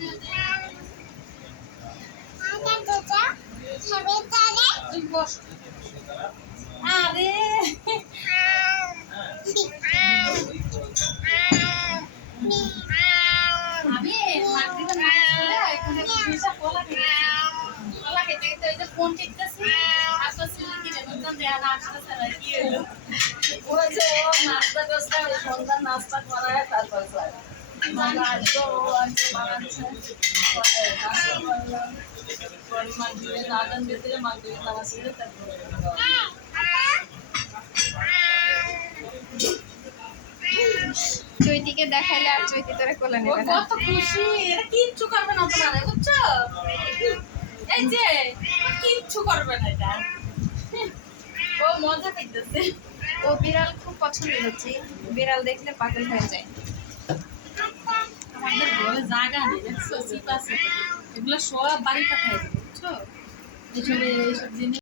আরে আমি মাগরিবের নামাজ পড়ে এখানে বসে কলা খেতে খেতে ওই যে ফোন টিপতেছি আসলে কি রে বলতাম যে নাস্তা ছাড়া কি হলো ওই যে ও নাস্তা টাস্তা সন্ধ্যা নাস্তা করায় তারপর যায় চৈতিকে দেখাইলে আর চৈতি তোরে কোলে নেবে না। কত খুশি, এটা কিচ্ছু করবে না তোমার, বুঝছো? এই যে কিচ্ছু করবে না এটা, ও মজা পাইতেছে। ও বিড়াল খুব পছন্দ হচ্ছে, বিড়াল দেখলে পাগল হয়ে যায়। আমাদের ঘরে জায়গা নেই, দেখছো? চিপ আছে, এগুলো সব বাড়ি পাঠাই দেবো, বুঝছো? এইসব জিনিস